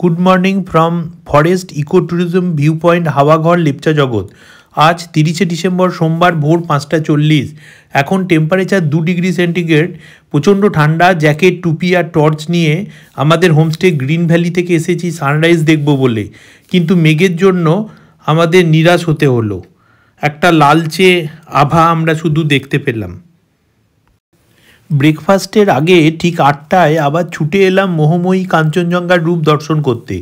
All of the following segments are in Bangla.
Good morning from forest eco tourism view point Hawaghar Lepchajagat. আজ 30শে ডিসেম্বর সোমবার ভোর 5:40। এখন টেম্পারেচার 2 ডিগ্রি সেন্টিগ্রেড। প্রচণ্ড ঠান্ডা। জ্যাকেট, টুপি আর টর্চ নিয়ে আমাদের হোমস্টে গ্রিন ভ্যালি থেকে এসেছি সানরাইজ দেখব বলে, কিন্তু মেঘের জন্য আমাদের নিরাশ হতে হলো। একটা লালচে আভা আমরা শুধু দেখতে পেলাম। ব্রেকফাস্টের আগে ঠিক 8টায় আবার ছুটে এলাম মোহময়ী কাঞ্চনজঙ্ঘার রূপ দর্শন করতে।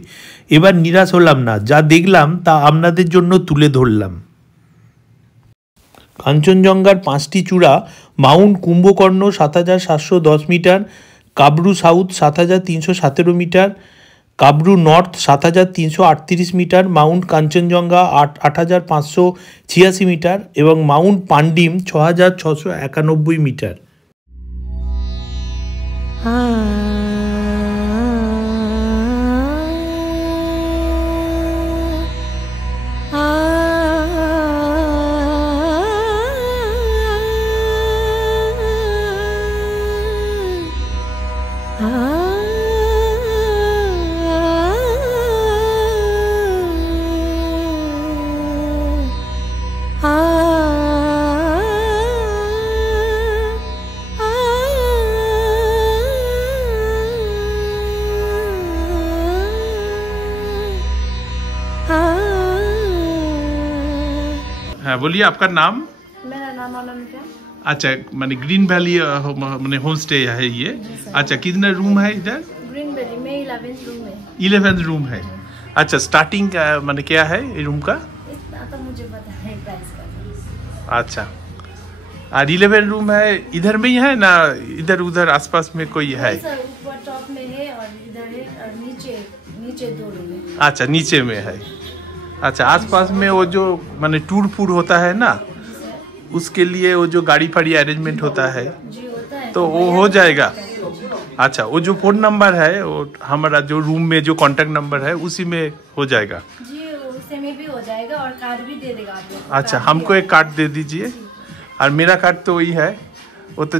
এবার নিরাশ হলাম না, যা দেখলাম তা আপনাদের জন্য তুলে ধরলাম। কাঞ্চনজঙ্ঘার 5টি চূড়া: Mount Kumbhakarna 7710 metre, Kabru south 7317 metre, Kabru north 7338 metre, Mount Kanchenjunga 8586 metre এবং মাউন্ট পান্ডিম 6691 মিটার। हाँ बोलिए, आपका नाम? मेरा नाम अनामिका। अच्छा, माने ग्रीन वैली माने होम स्टे है ये? अच्छा, कितने रूम है इधर? ग्रीन वैली में 11th रूम है। 11th रूम है। अच्छा, स्टार्टिंग माने क्या है ये रूम का? इतना तो मुझे पता है प्राइस का। अच्छा, और 11 रूम है इधर में ही है ना, इधर उधर आसपास में कोई है? ऊपर टॉप में है और इधर है और नीचे 2 रूम है। अच्छा, नीचे में है। अच्छा, आसपास में वो जो माने टूर फूड होता है ना, उसके लिए वो जो गाड़ी फाड़ी अरेंजमेंट होता है, जी होता है, तो वो हो जाएगा। अच्छा, वो जो फ़ोन नंबर है वो हमारा जो रूम में जो कॉन्टैक्ट नंबर है उसी में हो जाएगा जी, उससे में भी हो जाएगा और कार्ड भी दे देगा आप लोग। अच्छा, हमको एक कार्ड दे दीजिए। और मेरा कार्ड तो वही है, वो तो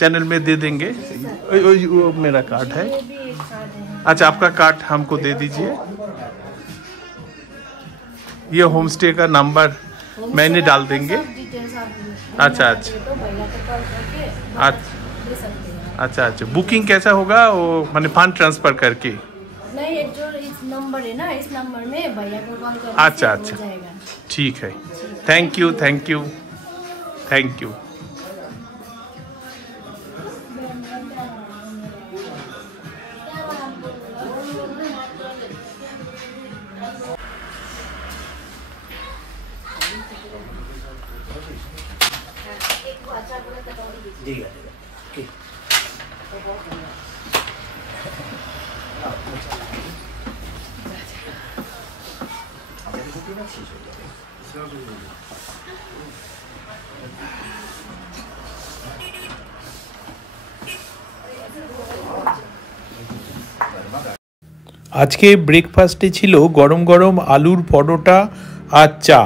चैनल में दे देंगे। वो मेरा कार्ड है। ये भी एक कार्ड है। अच्छा, आपका कार्ड हमको दे दीजिए। ये होम स्टे का नंबर मैंने डाल देंगे। अच्छा अच्छा, तो भैया को कॉल करके अच्छा दे सकते हैं। अच्छा अच्छा, बुकिंग कैसा होगा? वो मैंने फंड ट्रांसफर करके? नहीं, ये जो इस नंबर है ना, इस नंबर में भैया को कॉल करके अच्छा अच्छा, हो जाएगा। ठीक है। Thank you thank you thank you. আজকে ব্রেকফাস্টে ছিল গরম গরম আলুর পরোটা আর চা।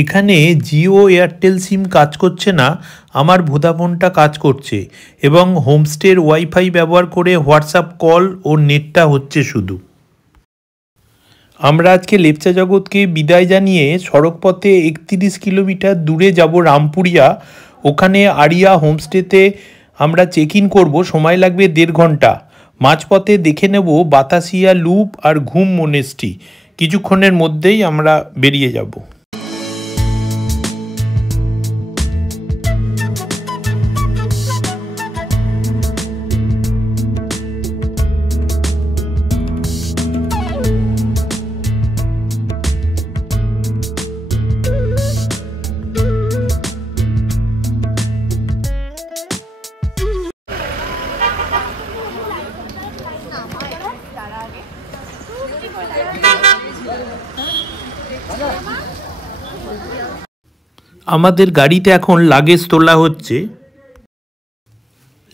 এখানে জিও এয়ারটেল সিম কাজ করছে না, আমার ভোদাফোনটা কাজ করছে এবং হোমস্টের ওয়াইফাই ব্যবহার করে হোয়াটসঅ্যাপ কল ও নেটটা হচ্ছে শুধু। আমরা আজকে লেপচা জগৎকে বিদায় জানিয়ে সড়কপথে 31 কিলোমিটার দূরে যাব রামপুরিয়া। ওখানে আরিয়া হোমস্টেতে আমরা চেক ইন করবো, সময় লাগবে 1.5 ঘন্টা। মাঝপথে দেখে নেব বাতাসিয়া লুপ আর ঘুম মনেস্ট্রি। কিছুক্ষণের মধ্যেই আমরা বেরিয়ে যাব। আমাদের গাড়িতে এখন লাগেজ তোলা হচ্ছে।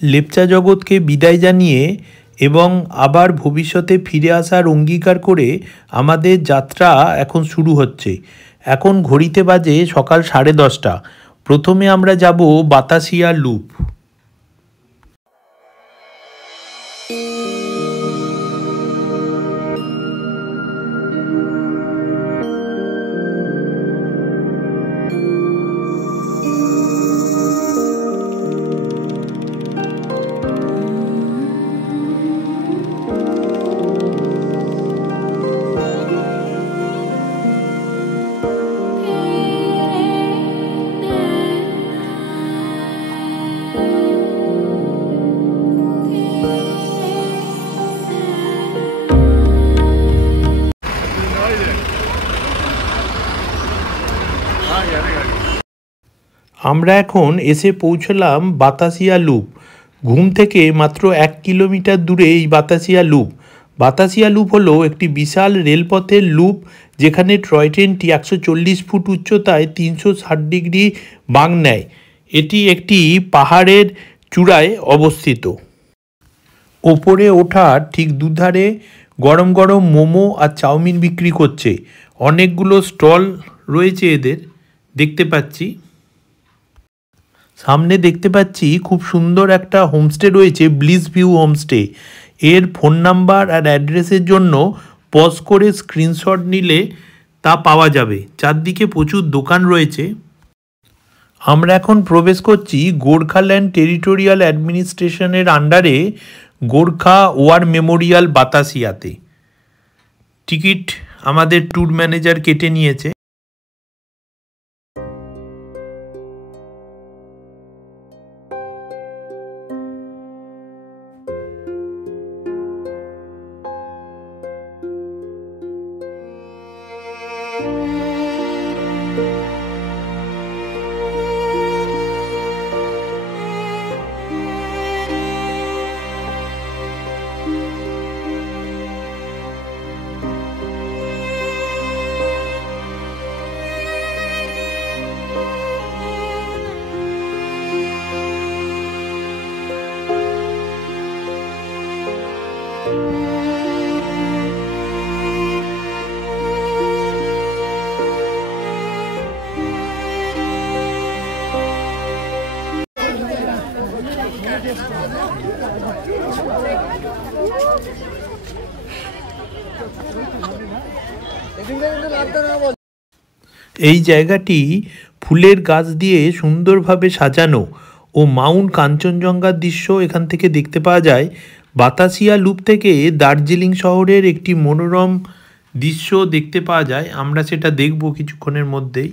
লেপচা জগৎকে বিদায় জানিয়ে এবং আবার ভবিষ্যতে ফিরে আসার অঙ্গীকার করে আমাদের যাত্রা এখন শুরু হচ্ছে। এখন ঘড়িতে বাজে সকাল 10:30। প্রথমে আমরা যাব বাতাসিয়া লুপ। আমরা এখন এসে পৌঁছলাম বাতাসিয়া লুপ। ঘুম থেকে মাত্র 1 কিলোমিটার দূরে এই বাতাসিয়া লুপ। বাতাসিয়া লুপ হলো একটি বিশাল রেলপথের লুপ, যেখানে টয় ট্রেনটি 140 ফুট উচ্চতায় 360 ডিগ্রি বাঁক নেয়। এটি একটি পাহাড়ের চূড়ায় অবস্থিত। ওপরে ওঠার ঠিক দুধারে গরম গরম মোমো আর চাউমিন বিক্রি করছে। অনেকগুলো স্টল রয়েছে এদের, দেখতে পাচ্ছি। সামনে দেখতে পাচ্ছি খুব সুন্দর একটা হোমস্টে রয়েছে, ব্লিস ভিউ হোমস্টে। এর ফোন নাম্বার আর অ্যাড্রেসের জন্য পজ করে স্ক্রিনশট নিলে তা পাওয়া যাবে। চারদিকে প্রচুর দোকান রয়েছে। আমরা এখন প্রবেশ করছি গোর্খাল্যান্ড টেরিটোরিয়াল অ্যাডমিনিস্ট্রেশনের আন্ডারে গোর্খা ওয়ার মেমোরিয়াল বাতাসিয়াতে। টিকিট আমাদের ট্যুর ম্যানেজার কেটে নিয়েছে। এই জায়গাটি ফুলের গাছ দিয়ে সুন্দরভাবে সাজানো ও মাউন্ট কাঞ্চনজঙ্ঘার দৃশ্য এখান থেকে দেখতে পাওয়া যায়। বাতাসিয়া লুপ থেকে দার্জিলিং শহরের একটি মনোরম দৃশ্য দেখতে পাওয়া যায়। আমরা সেটা দেখব কিছুক্ষণের মধ্যেই।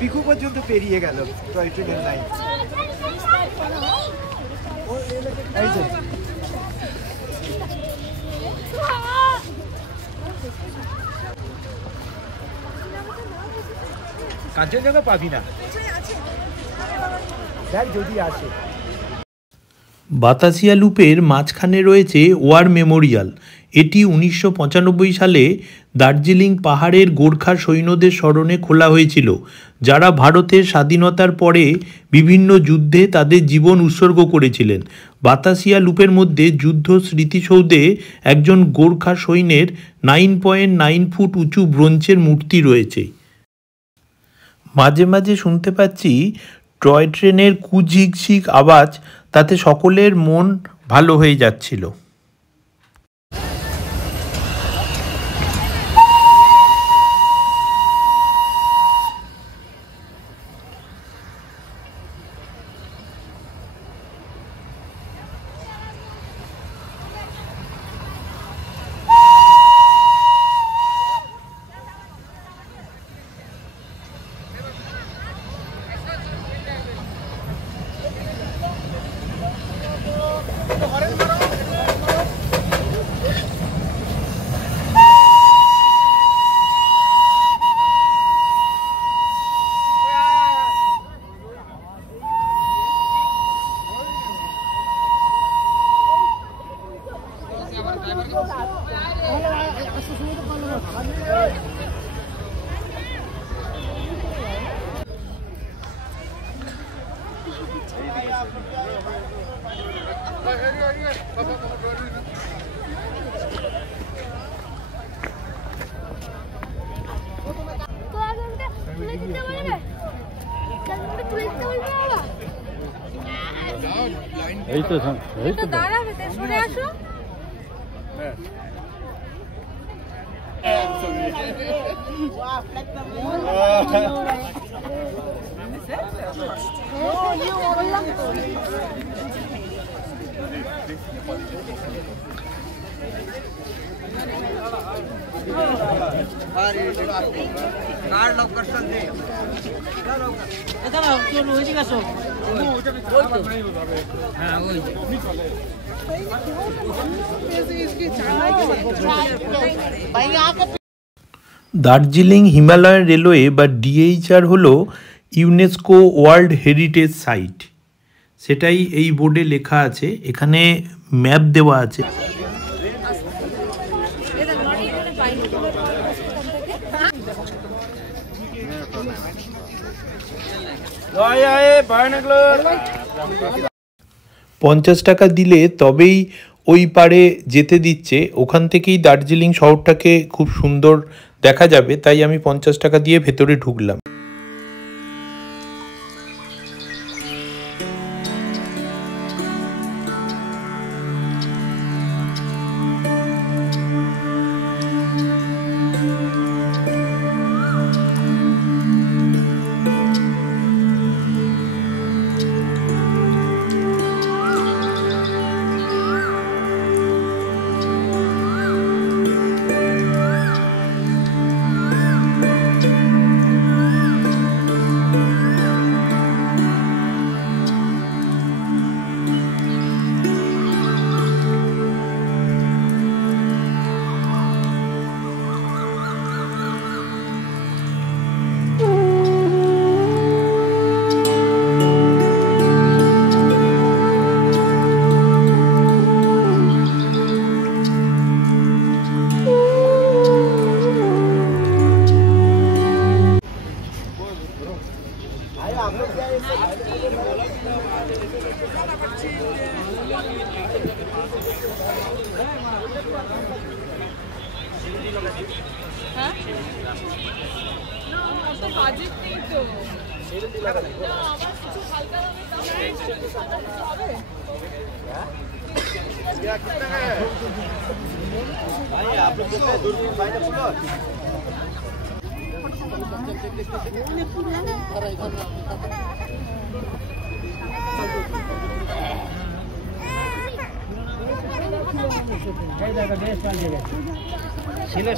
পিকু পর্যন্ত পেরিয়ে গেল টয় ট্রেনের লাইন। কাঞ্চনজঙ্ঘা পাবি না, দেখ যদি আসে। বাতাসিয়া লুপের মাঝখানে রয়েছে ওয়ার মেমোরিয়াল। এটি 1995 সালে দার্জিলিং পাহাড়ের গোর্খা সৈন্যদের স্মরণে খোলা হয়েছিল, যারা ভারতের স্বাধীনতার পরে বিভিন্ন যুদ্ধে তাদের জীবন উৎসর্গ করেছিলেন। বাতাসিয়া লুপের মধ্যে যুদ্ধ স্মৃতিসৌধে একজন গোর্খা সৈন্যের 9.9 ফুট উঁচু ব্রোঞ্জের মূর্তি রয়েছে। মাঝে মাঝে শুনতে পাচ্ছি টয় ট্রেনের কুঝিকঝিক আওয়াজ, তাতে সকলের মন ভালো হয়ে যাচ্ছিল। দার্জিলিং হিমালয়ান রেলওয়ে বা ডিএইচআর হলো ইউনেস্কো ওয়ার্ল্ড হেরিটেজ সাইট, সেটাই এই বোর্ডে লেখা আছে। এখানে ম্যাপ দেওয়া আছে। $50 দিলে তবেই ওই পারে যেতে দিচ্ছে। ওখান থেকেই দার্জিলিং শহরটাকে খুব সুন্দর দেখা যাবে, তাই আমি $50 দিয়ে ভেতরে ঢুকলাম।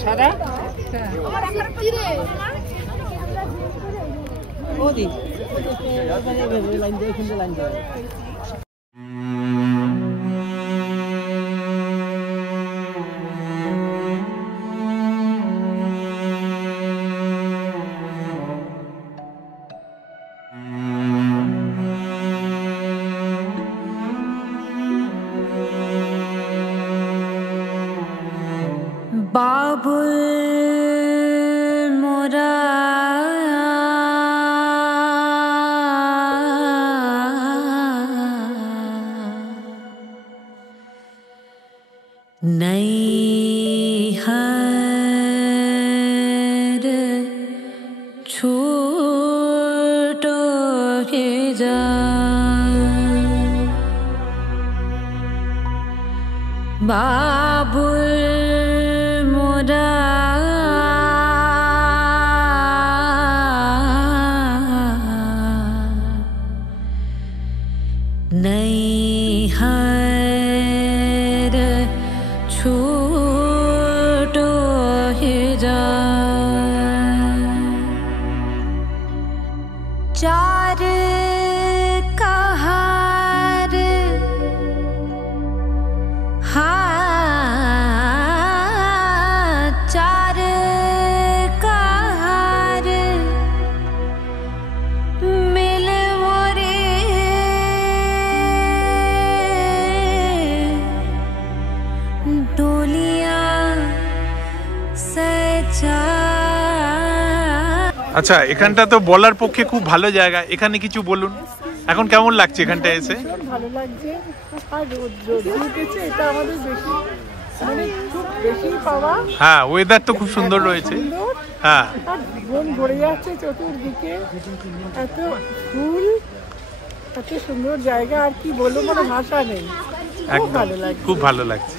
সাদা बाबुल मोरा नैहर छोड़ के जा बाबुल मोरा नैहर छोड़ के जा चार कहार चार कहार मिल मोरे डोलिया सजा। আচ্ছা, এখানটা তো বলার পক্ষে খুব ভালো জায়গা, এখানে কিছু বলুন, এখন কেমন লাগছে এখানটা এসে? ভালো লাগছে, আর রোদ উঠেছে, এটা আমাদের বেশি মানে খুব বেশি পাওয়া। হ্যাঁ, ওয়েদার তো খুব সুন্দর রয়েছে। হ্যাঁ, আর বন ভরে যাচ্ছে চতুর্দিকে, এত ফুল, এত সুন্দর জায়গা, আর কি বলবো, মানে ভাষা নেই। খুব ভালো লাগছে, খুব ভালো লাগছে।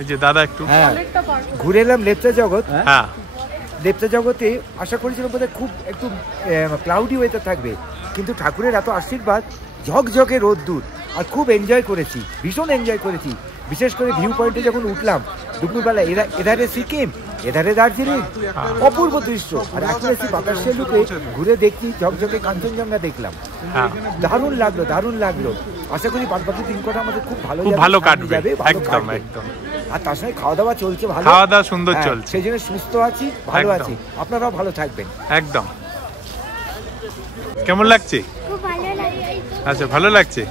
এই যে দাদা একটু ঘুরে এলাম লেপচা জগৎ। হ্যাঁ, লেপচা জগতে আশা করেছিলাম বোধহয় খুব একটু ক্লাউডি ওয়েদার থাকবে, কিন্তু ঠাকুরের এত আশীর্বাদ, ঝকঝকে রোদ্দুর, আর খুব এনজয় করেছি, ভীষণ এনজয় করেছি। বিশেষ করে ভিউ পয়েন্টে যখন উঠলাম দুপুরবেলা, এধারে সিকিম, এধারে দার্জিলিং, অপূর্ব দৃশ্য। আর এখন এসে বাতাসের লুকে ঘুরে দেখছি, ঝকঝকে কাঞ্চনজঙ্ঘা দেখলাম, দারুণ লাগলো, দারুণ লাগলো। আশা করি বাদ বাকি 3 কটা আমাদের খুব ভালো কাটবে, ভালো একদম কাটবে। একদম। আর তার সঙ্গে খাওয়া দাওয়া চলছে ভালো, খাওয়া দাওয়া সুন্দর চলছে, সেই জন্য সুস্থ আছি, ভালো আছি। আপনারাও ভালো থাকবেন। একদম। কেমন লাগছে? খুব ভালো লাগছে। আচ্ছা, ভালো লাগছে।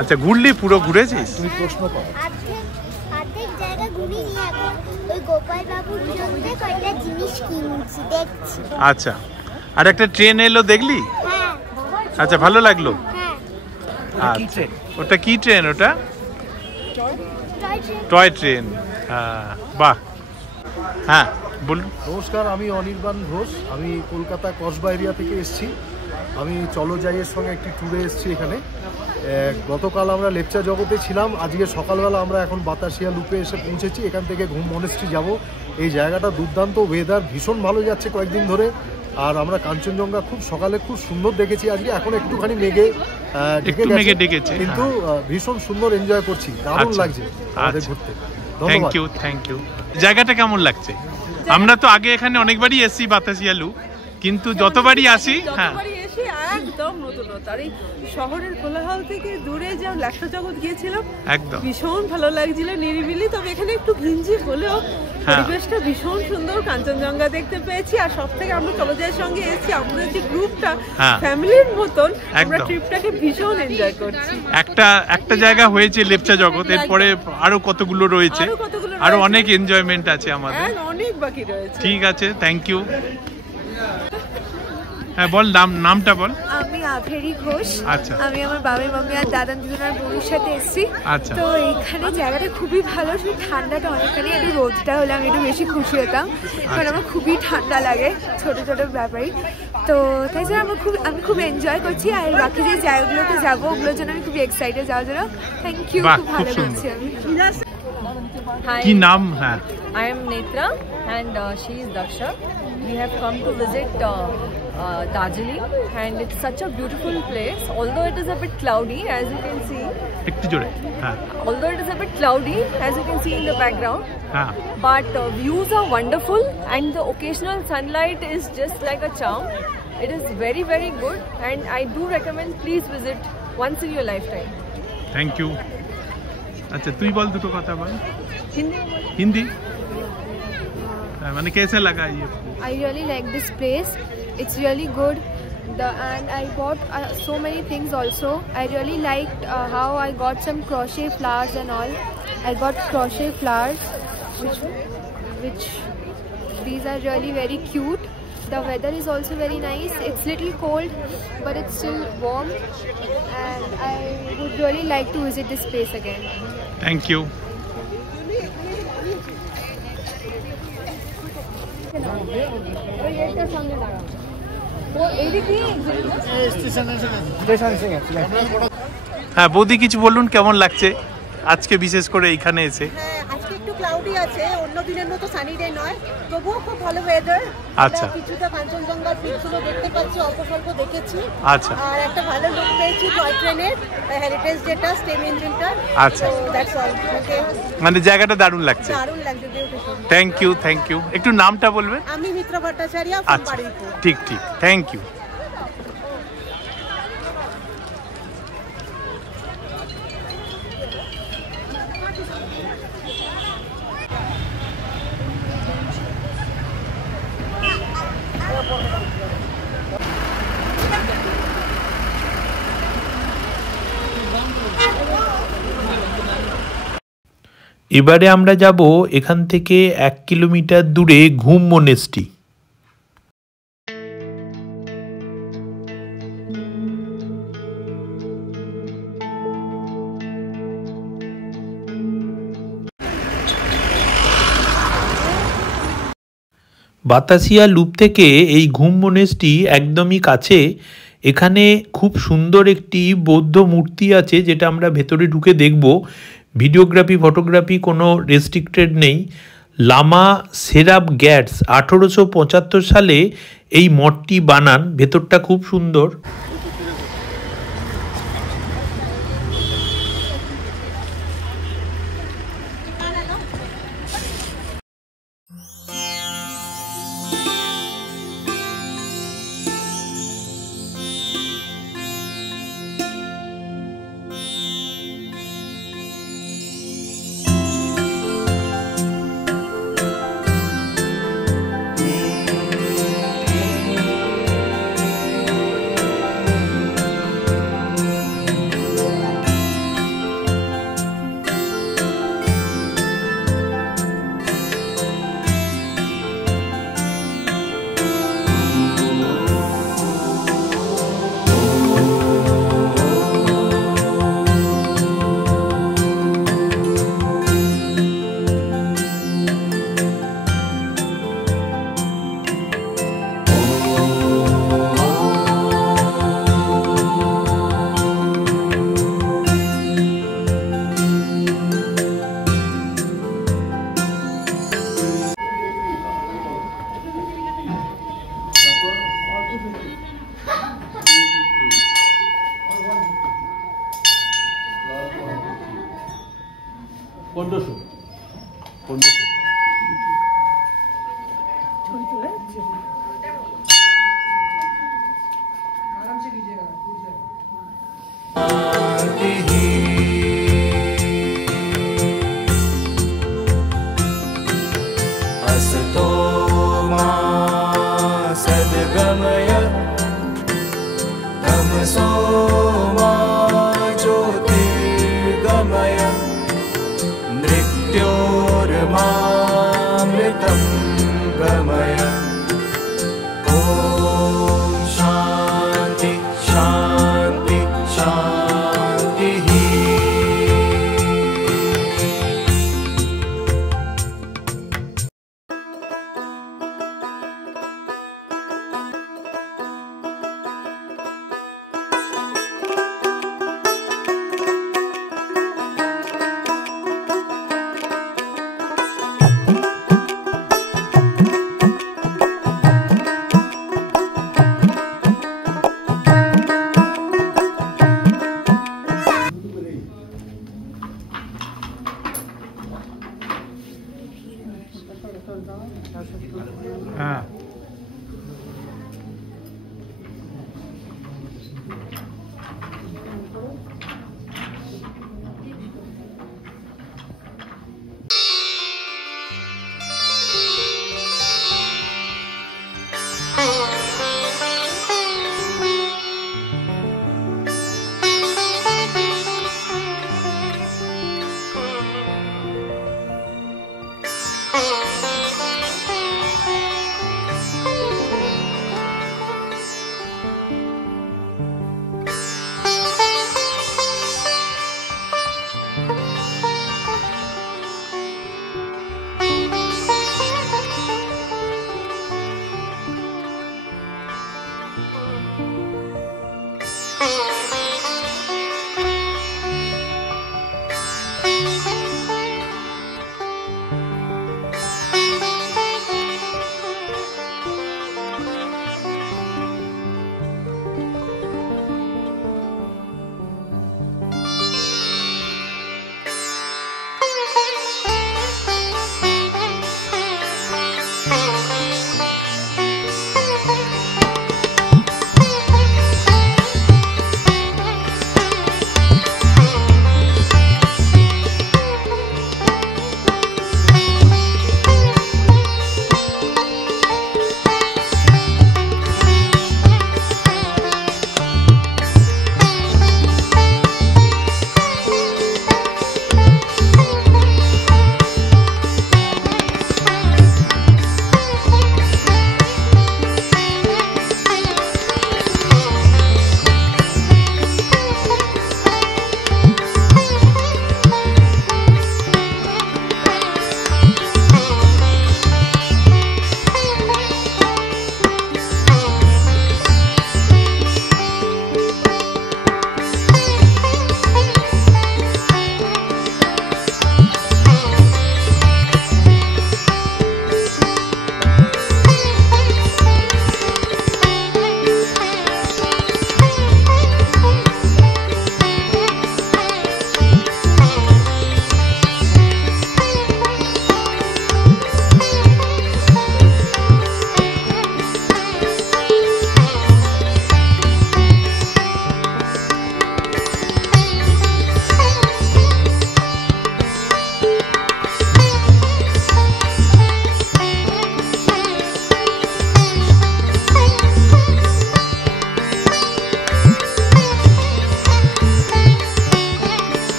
আচ্ছা, ঘুরলি, পুরো ঘুরেছিস? তুমি প্রশ্ন করো। অর্ধেক জায়গা ঘুরিনি, এখন ওই গোপাল বাবুর জন্য কয়েকটা জিনিস কিনছি, দেখছি। আচ্ছা, আর একটা ট্রেন এলো, দেখলি? হ্যাঁ। আচ্ছা, ভালো লাগলো? হ্যাঁ। আচ্ছা, ওটা কি ট্রেন? ওটা টয় ট্রেন। হ্যাঁ, বাহ। হ্যাঁ, বলুন। নমস্কার, আমি অনির্বাণ ঘোষ, আমি কলকাতা কসবা এরিয়া থেকে এসেছি। আমি চলো যাইয়ের সঙ্গে একটি ট্যুরে এসেছি এখানে। গতকাল আমরা লেপচা জগতে ছিলাম, আজকে সকালবেলা আমরা এখন বাতাসিয়া লুপে এসে পৌঁছেছি। এখান থেকে ঘুম মনেস্ট্রি যাব। এই জায়গাটা দুর্দান্ত, ওয়েদার ভীষণ ভালো যাচ্ছে কয়েকদিন ধরে। আর আমরা কাঞ্চনজঙ্ঘা খুব সকালে খুব সুন্দর দেখেছি আজকে, এখন একটুখানি মেঘে ডেকেছে, কিন্তু ভীষণ সুন্দর এনজয় করছি, দারুণ লাগছে আমাদের ঘুরতে। Thank you, thank you. জায়গাটা কেমন লাগছে? আমরা তো আগে এখানে অনেকবারই এসেছি বাতাসিয়া লুপ, কিন্তু যতবারই আসি একদম নতুনতা। আর এই শহরের কোলাহল থেকে দূরে যে লেপচা জগৎ গিয়েছিলাম, একদম ভীষণ ভালো লাগছিল, নিরিবিলি। তবে এখানে একটু ঘিঞ্জি হলেও পরিবেশটা ভীষণ সুন্দর, কাঞ্চনজঙ্ঘা দেখতে পেয়েছি। আর সব থেকে আমরা চলো যাওয়ার সঙ্গে এসেছি, আমাদের যে গ্রুপটা ফ্যামিলির মতন, আমরা ট্রিপটাকে ভীষণ এনজয় করছি। একটা জায়গা হয়েছে লেপচা জগৎ, এরপরে আরো কতগুলো রয়েছে, আরো অনেক এনজয়মেন্ট আছে আমাদের, অনেক বাকি রয়েছে। ঠিক আছে, থ্যাংক ইউ। হ্যাঁ, বল, নামটা বল। আমি আভেরি ঘোষ। আচ্ছা, আমি আমার বাবার মাম্মি আর দাদা দিদুনার বোনের সাথে এসেছি। আচ্ছা, তো এইখানে জায়গাটা খুবই ভালো, শুধু ঠান্ডাটা অনেকখানি, একটু রোদটা হলে আমি একটু বেশি খুশি হতাম, কারণ আমার খুবই ঠান্ডা লাগে ছোট ছোট ব্যাপারে। তো তাই জন্য আমি খুব এনজয় করছি। আর বাকি যে জায়গাগুলোতে যাবো, ওগুলোর জন্য আমি খুব এক্সাইটেড যাওয়ার জন্য। থ্যাংক ইউ, খুব ভালো লাগছে। কি নাম? হ্যাঁ, I am Netra and she is Daksha. We have come to visit Darjeeling, and it's such a beautiful place, although it is a bit cloudy, as you can see. Although it is a bit cloudy, as you can see in the background, but views are wonderful, and the occasional sunlight is just like a charm. It is very, very good, and I do recommend, please visit once in your lifetime. Thank you. अच्छा, तू ही बोल, दुटो কথা বল। हिंदी। मैंने कैसा लगा ये? I really like this place. It's really good. And I bought so many things also. I really liked how I got some crochet flowers and all. I got crochet flowers. Which one? which these are really very cute. The weather is also very nice. It's little cold, but it's still warm, and I would really like to visit this place again. Thank you. হ্যাঁ বৌদি কিছু বলুন, কেমন লাগছে আজকে বিশেষ করে এইখানে এসে? হ্যাঁ আজকে একটু ক্লাউডি আছে, অন্য দিনের মতো সানি ডে নয়, তবুও খুব ভালো ওয়েদার। আচ্ছা কিছুটা কাঞ্চনজঙ্ঘার পিকগুলো দেখতে পাচ্ছি, অল্প স্বল্প দেখেছি। আচ্ছা আর একটা ভালো লুক পেয়েছি টয় ট্রেনের, হেরিটেজ যেটা স্টেম ইঞ্জিনটা। আচ্ছা দ্যাটস অল। মানে জায়গাটা দারুণ লাগছে। দারুণ লাগছে, beautiful. Thank you, thank you. একটু নামটা বলবেন? আমি মিত্রা ভট্টাচার্য। আচ্ছা ঠিক ঠিক, থ্যাংক ইউ। এবারে আমরা যাব এখান থেকে 1 কিলোমিটার দূরে ঘুম মনেস্ট্রি। বাতাসিয়া লুপ থেকে এই ঘুম মনেস্ট্রি একদমই কাছে। এখানে খুব সুন্দর একটি বৌদ্ধ মূর্তি আছে, যেটা আমরা ভেতরে ঢুকে দেখব। ভিডিওগ্রাফি ফটোগ্রাফি কোনো রেস্ট্রিক্টেড নেই। লামা সেরাপ গ্যাটস 1875 সালে এই মঠটি বানান। ভেতরটা খুব সুন্দর।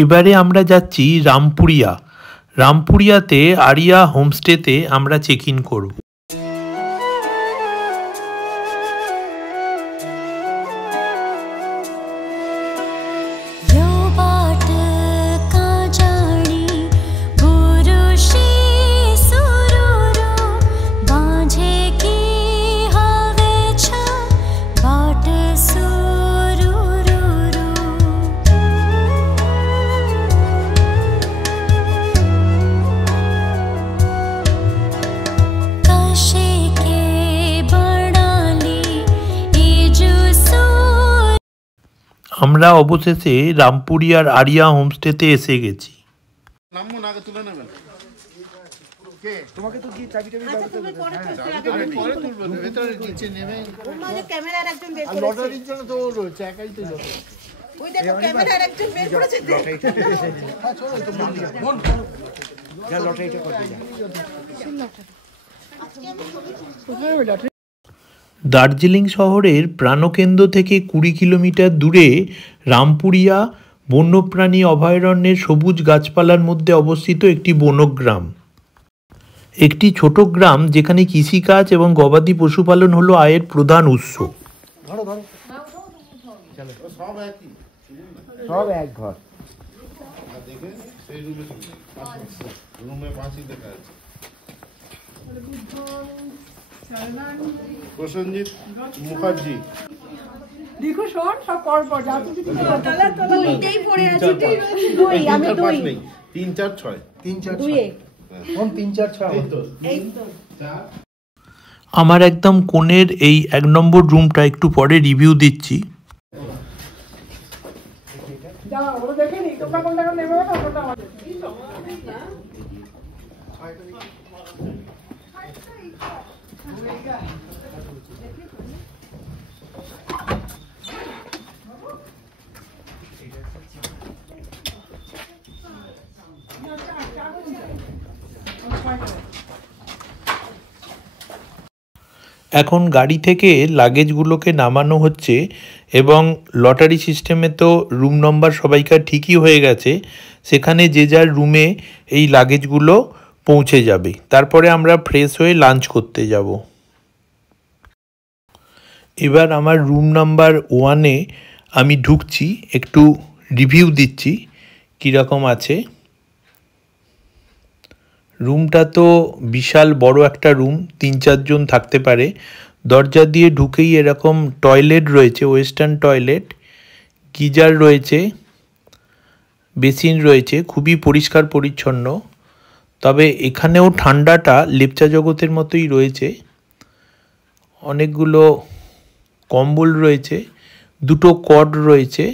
এবারে আমরা যাচ্ছি রামপুরিয়া। রামপুরিয়াতে আরিয়া হোমস্টেতে আমরা চেক ইন করব। আমরা অবশেষে রামপুরিয়ার আরিয়া হোমস্টেতে এসে গেছি। তোমাকে তো গিয়ে চাবি টাবি দাও। পরে তুলবো, ভেতরে নিচে নেমে ক্যামেরার একজন বের করেছে, লটারির জন্য তো ও রয়েছে, একাই তো যাবে। ওই দেখো ক্যামেরার একজন বের করেছে। হ্যাঁ চলো তো মন যা লটারিটা করতে যা। কোথায় ওই লটারি? দার্জিলিং শহরের প্রাণকেন্দ্র থেকে 20 কিলোমিটার দূরে রামপুরিয়া বন্যপ্রাণী অভয়ারণ্যের সবুজ গাছপালার মধ্যে অবস্থিত একটি বনগ্রাম। একটি ছোট গ্রাম যেখানে কৃষিকাজ এবং গবাদি পশুপালন হলো আয়ের প্রধান উৎস। সব এক ঘর। প্রসেনজিৎ মুখার্জি দেখো শোন সব পর পর যা তুমি দুইটাই পড়ে আছে। দুই আমি দুই 3 4 6 3 4 দুই কোন 3 4 6 এই তো আমার একদম কোণের এই 1 নম্বর রুমটা একটু পরে রিভিউ দিচ্ছি। যাও ওরা দেখে নি তোমরা কোনটা কোন নেবে না ওটা আমাদের এখন গাড়ি থেকে লাগেজগুলোকে নামানো হচ্ছে এবং লটারি সিস্টেমে তো রুম নম্বর সবাইকার ঠিকই হয়ে গেছে, সেখানে যে যার রুমে এই লাগেজগুলো পৌঁছে যাবে। তারপরে আমরা ফ্রেশ হয়ে লাঞ্চ করতে যাব। এবার আমার রুম নাম্বার 1-এ আমি ঢুকছি, একটু রিভিউ দিচ্ছি কীরকম আছে। রুমটা তো বিশাল বড় একটা রুম, 3-4 জন থাকতে পারে। দরজা দিয়ে ঢুকেই এরকম টয়লেট রয়েছে, ওয়েস্টার্ন টয়লেট, গিজার রয়েছে, বেসিন রয়েছে, খুবই পরিষ্কার পরিচ্ছন্ন। তবে এখানেও ঠান্ডাটা লেপচা জগতের মতোই রয়েছে। অনেকগুলো কম্বল রয়েছে, 2টো কট রয়েছে,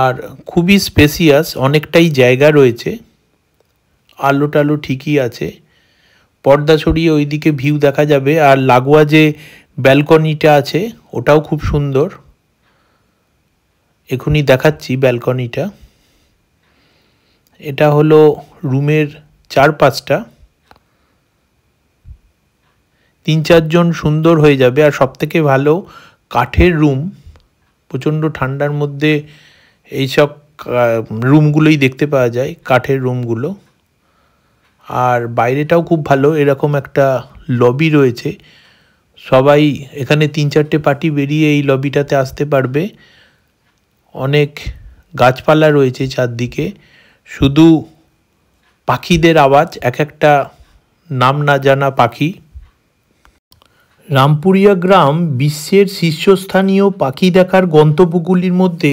আর খুবই স্পেসিয়াস, অনেকটাই জায়গা রয়েছে। আলো টালো ঠিকই আছে, পর্দা সরিয়ে ওইদিকে ভিউ দেখা যাবে। আর লাগোয়া যে ব্যালকনিটা আছে ওটাও খুব সুন্দর, এখনই দেখাচ্ছি ব্যালকনিটা। এটা হলো রুমের চারপাশটা, 3-4 জন সুন্দর হয়ে যাবে। আর সবথেকে ভালো কাঠের রুম, প্রচণ্ড ঠান্ডার মধ্যে এইসব রুমগুলোই দেখতে পাওয়া যায়, কাঠের রুমগুলো। আর বাইরেটাও খুব ভালো, এরকম একটা লবি রয়েছে, সবাই এখানে 3-4টে পার্টি বেরিয়ে এই লবিটাতে আসতে পারবে। অনেক গাছপালা রয়েছে চারদিকে, শুধু পাখিদের আওয়াজ, এক একটা নাম না জানা পাখি। রামপুরিয়া গ্রাম বিশ্বের শীর্ষস্থানীয় পাখি দেখার গন্তব্যগুলির মধ্যে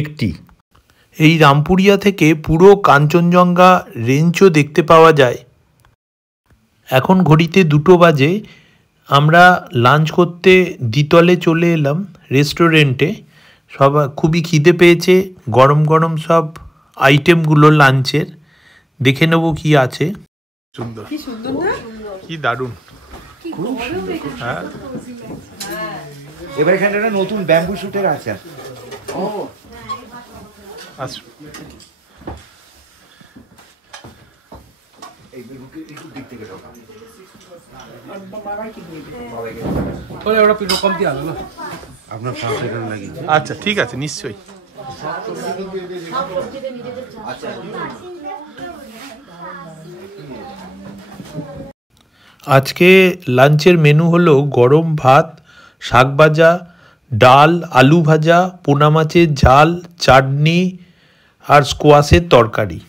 একটি। এই রামপুরিয়া থেকে পুরো কাঞ্চনজঙ্ঘা রেঞ্জও দেখতে পাওয়া যায়। এখন ঘড়িতে 2টো বাজে। আমরা লাঞ্চ করতে দ্বিতলে চলে এলাম রেস্টুরেন্টে। খুবই খিদে পেয়েছে, গরম গরম সব আইটেমগুলো লাঞ্চের দেখে নেব কি আছে। সুন্দর, কি সুন্দর না, কি দারুণ। হ্যাঁ, এবার এখানে একটা নতুন ব্যাম্বু শুটের আছে। ও আচ্ছা, আপনার আচ্ছা ঠিক আছে, নিশ্চয়ই। আজকে লাঞ্চের মেনু হলো গরম ভাত, শাক ভাজা, ডাল, আলু ভাজা, পোনা মাছের ঝাল, চাটনি আর স্কোয়াশের তরকারি।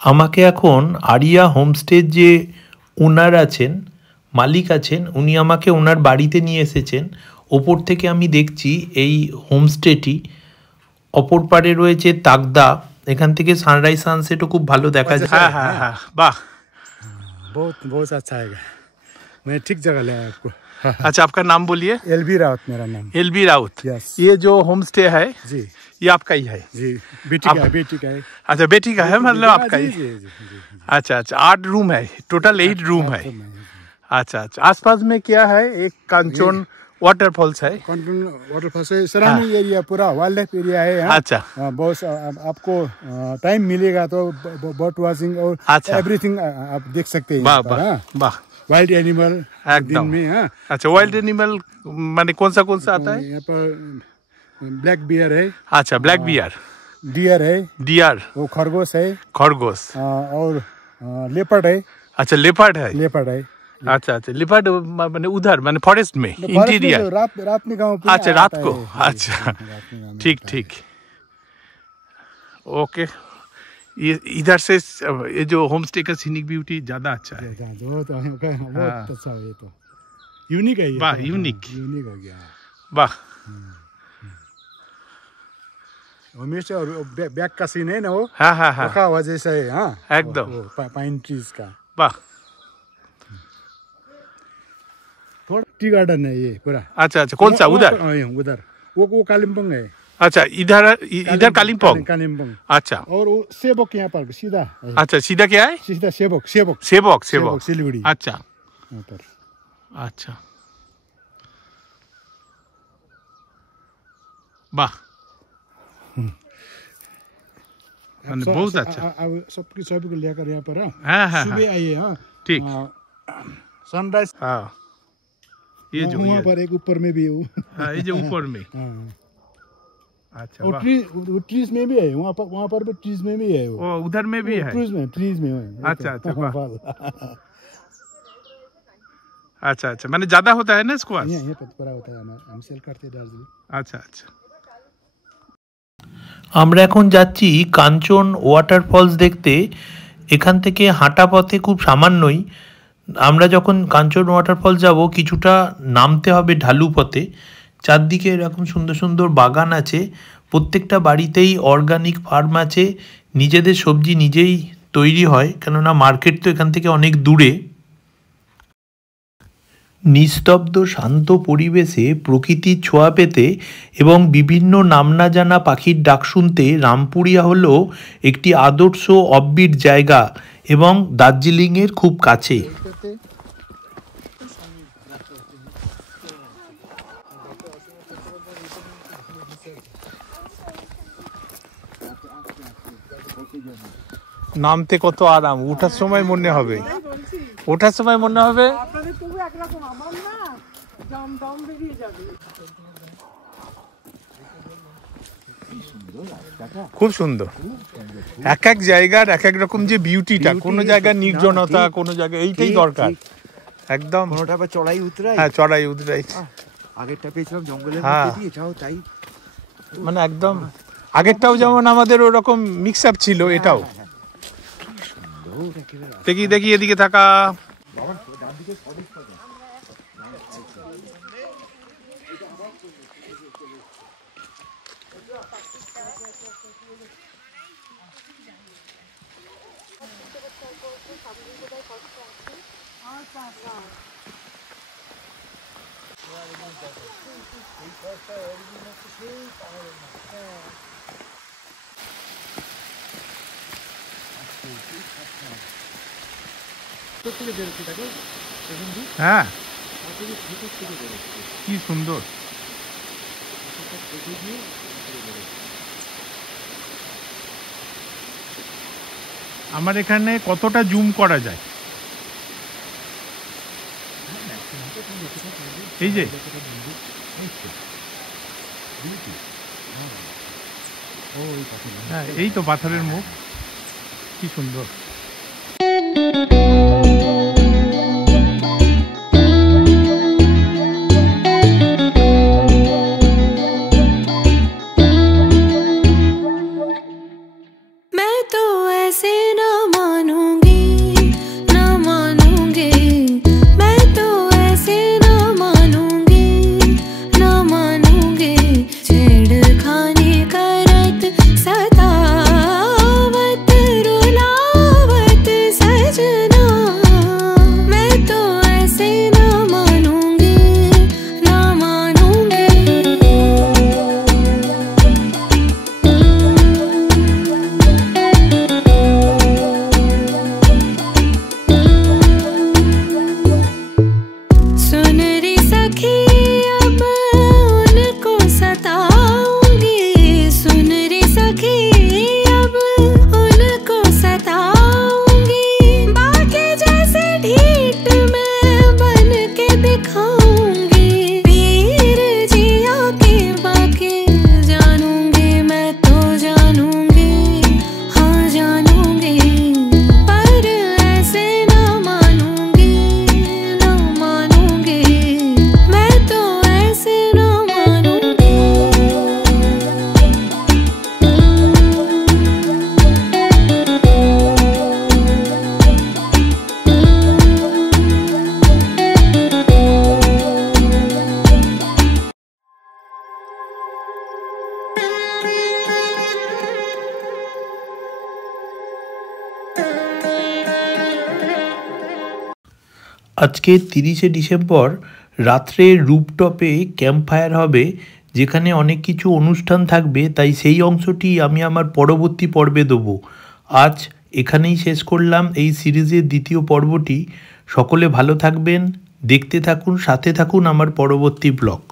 আমাকে এখন আরিয়া হোমস্টের যে ওনার আছেন, মালিক আছেন, উনি আমাকে ওনার বাড়িতে নিয়ে এসেছেন। ওপর থেকে আমি দেখছি এই হোমস্টেটি, অপর পারে রয়েছে তাকদা, এখান থেকে সানরাইজ সানসেটও খুব ভালো দেখা যায়। হ্যাঁ হ্যাঁ হ্যাঁ, বাহ, बहुत बहुत अच्छा है। मैं ठीक जगह ले आया आपको। अच्छा, आपका नाम बोलिए। एलबी राउत मेरा नाम। LB Raut, yes. ये जो होम स्टे है जी, ये आपका ही है? जी, बेटी का है, बेटी का है। अच्छा, बेटी का है, मतलब आपका ही? जी, जी, जी। अच्छा अच्छा, 8 रूम है टोटल, 8 रूम है। अच्छा अच्छा, आसपास में क्या है? एक कांचन वाटरफॉल्स है। कांचन वाटरफॉल्स है, सराउंडिंग एरिया पूरा वाइल्ड लाइफ एरिया है। अच्छा, बहुत आपको टाइम मिलेगा तो बर्ड वॉचिंग और एवरीथिंग आप देख सकते हैं। वाह वाह, वाइल्ड एनिमल एकदम में। अच्छा, वाइल्ड एनिमल माने कौन सा आता है? यहाँ पर ब्लैक बियर है। अच्छा, ब्लैक बियर, डियर है, डियर, वो खरगोश है, खरगोश, और लेपर्ड है। अच्छा, लेपर्ड है, लेपर्ड है। अच्छा अच्छा, लेपर्ड माने उधर, माने फॉरेस्ट में, इंटीरियर। रात में गाँव। अच्छा, रात को। अच्छा, ठीक ठीक, ओके। ये इधर से ये जो होम स्टे का सीनिक ब्यूटी ज्यादा अच्छा है। बहुत अच्छा है, ये तो यूनिक है। वाह, यूनिक हो गया। वाह, हमेशा बैक का सीन है ना वो। हाँ हाँ हाँ, रखा हुआ जैसा है। हाँ, एकदम पाइन ट्रीज का। वाह, थोड़ा टी गार्डन है ये पूरा। अच्छा अच्छा, कौन सा? उधर उधर वो कालिम्पोंग है। अच्छा, इधर कालिम्पोंग। कालिम्पोंग। अच्छा, और वो सेबोक यहाँ पर सीधा। अच्छा, सीधा क्या है? सीधा सेबोक सेबोक सेबोक सिलीगुड़ी। अच्छा अच्छा, वाह, बहुत अच्छा। सबको लेकर यहाँ पर सुबह आइए। ठीक, सनराइज। हाँ, ये जो वहाँ पर एक ऊपर में भी है। ये जो ऊपर में। अच्छा, और ट्रीज में भी है, वहाँ पर भी ट्रीज में भी है वो। उधर में भी है, ट्रीज में। अच्छा अच्छा, अच्छा अच्छा, मैंने ज्यादा होता है ना इसको? ये पूरा होता है, हम सेल करते हैं दार्जिलिंग। अच्छा अच्छा, আমরা এখন যাচ্ছি কাঞ্চন ওয়াটারফলস দেখতে। এখান থেকে হাঁটা পথে খুব সামান্যই, আমরা যখন কাঞ্চন ওয়াটারফলস যাব কিছুটা নামতে হবে ঢালু পথে। চারদিকে এরকম সুন্দর সুন্দর বাগান আছে, প্রত্যেকটা বাড়িতেই অর্গানিক ফার্ম আছে, নিজেদের সবজি নিজেই তৈরি হয়, কেননা মার্কেট তো এখান থেকে অনেক দূরে। নিস্তব্ধ শান্ত পরিবেশে প্রকৃতির ছোঁয়া পেতে এবং বিভিন্ন নাম না জানা পাখির ডাক শুনতে রামপুরিয়া হলো একটি আদর্শ অফবিট জায়গা এবং দার্জিলিংয়ের খুব কাছে। নামতে কত আরাম, ওঠার সময় মনে হবে, খুব সুন্দর। এক এক জায়গার এক এক রকম যে বিউটিটা, কোন জায়গায় নির্জনতা, কোন জায়গায় এইটাই দরকার একদম। কোনটা আবার চড়াই উতরাই। হ্যাঁ, চড়াই উতরাই। আগেরটা পেয়েছিলাম জঙ্গলের মধ্যে দিয়ে, এটাও তাই, মানে একদম আগেরটাও যেমন আমাদের ওরকম মিক্স আপ ছিল, এটাও। দেখি দেখি, এদিকে থাকা। হ্যাঁ, কি সুন্দর। আমার এখানে কতটা জুম করা যায়? এই যে হ্যাঁ, এই তো পাথরের মুখ, কি সুন্দর। আজকে 30শে ডিসেম্বর রাত্রে রুপটপে ক্যাম্প ফায়ার হবে, যেখানে অনেক কিছু অনুষ্ঠান থাকবে, তাই সেই অংশটি আমি আমার পরবর্তী পর্বে দেবো। আজ এখানেই শেষ করলাম এই সিরিজের দ্বিতীয় পর্বটি। সকলে ভালো থাকবেন, দেখতে থাকুন, সাথে থাকুন আমার পরবর্তী ব্লগ।